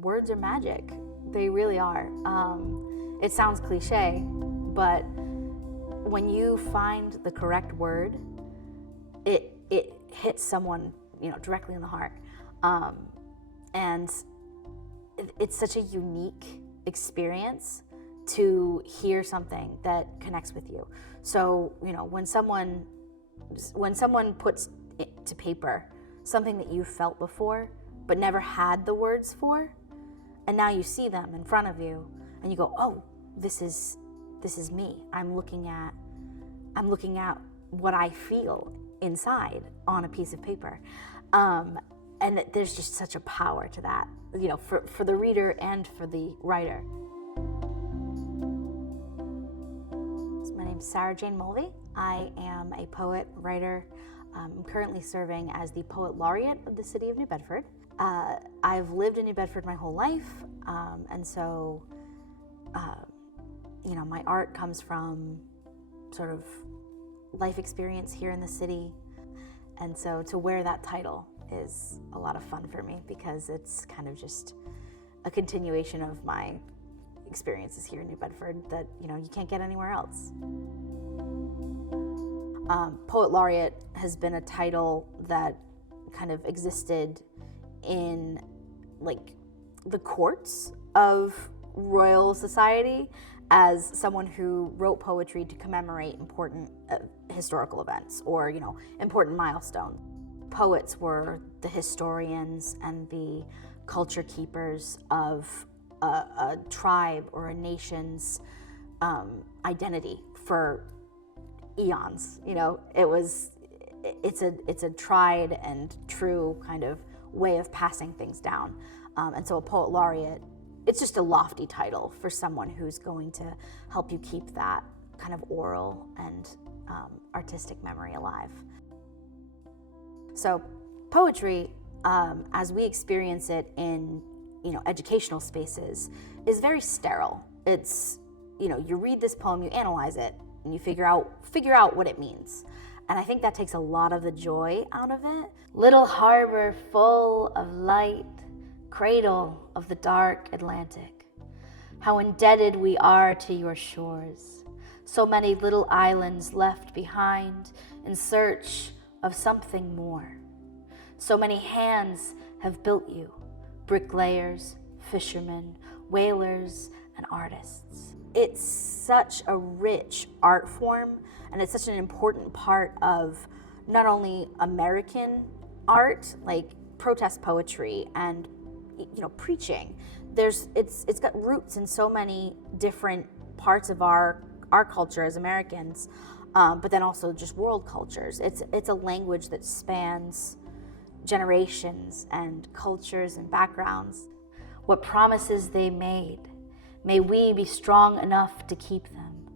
words are magic. They really are. It sounds cliche, but when you find the correct word, it hits someone, directly in the heart. And it's such a unique experience to hear something that connects with you. So, when someone puts it to paper something that you felt before but never had the words for, and now you see them in front of you and you go, oh, this is me. I'm looking at what I feel inside on a piece of paper. And there's just such a power to that, for the reader and for the writer. So my name's Sarah Jane Mulvey. I am a poet, writer. I'm currently serving as the poet laureate of the city of New Bedford. I've lived in New Bedford my whole life, and so, my art comes from sort of life experience here in the city. And so to wear that title is a lot of fun for me because it's kind of just a continuation of my experiences here in New Bedford that, you can't get anywhere else. Poet laureate has been a title that kind of existed in the courts of royal society as someone who wrote poetry to commemorate important historical events or, important milestones. Poets were the historians and the culture keepers of a tribe or a nation's identity for eons. It's a tried and true kind of way of passing things down. And so a poet laureate, it's just a lofty title for someone who's going to help you keep that kind of oral and artistic memory alive. So poetry, as we experience it in educational spaces, is very sterile. It's you read this poem, you analyze it, and you figure out what it means. And I think that takes a lot of the joy out of it. Little harbor full of light, cradle of the dark Atlantic, how indebted we are to your shores. So many little islands left behind in search of something more. So many hands have built you, bricklayers, fishermen, whalers, and artists. It's such a rich art form, and it's such an important part of not only American art, like protest poetry and preaching. It's got roots in so many different parts of our culture as Americans, but then also just world cultures. It's a language that spans generations and cultures and backgrounds. What promises they made, may we be strong enough to keep them.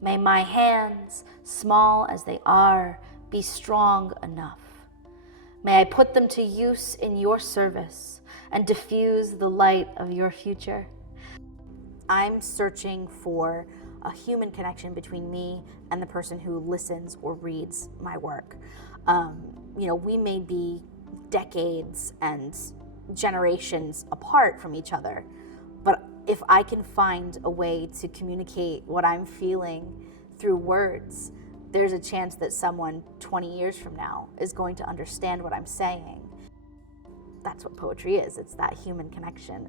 May my hands, small as they are, be strong enough. May I put them to use in your service and diffuse the light of your future. I'm searching for a human connection between me and the person who listens or reads my work. We may be decades and generations apart from each other, but if I can find a way to communicate what I'm feeling through words, there's a chance that someone 20 years from now is going to understand what I'm saying. That's what poetry is. It's that human connection.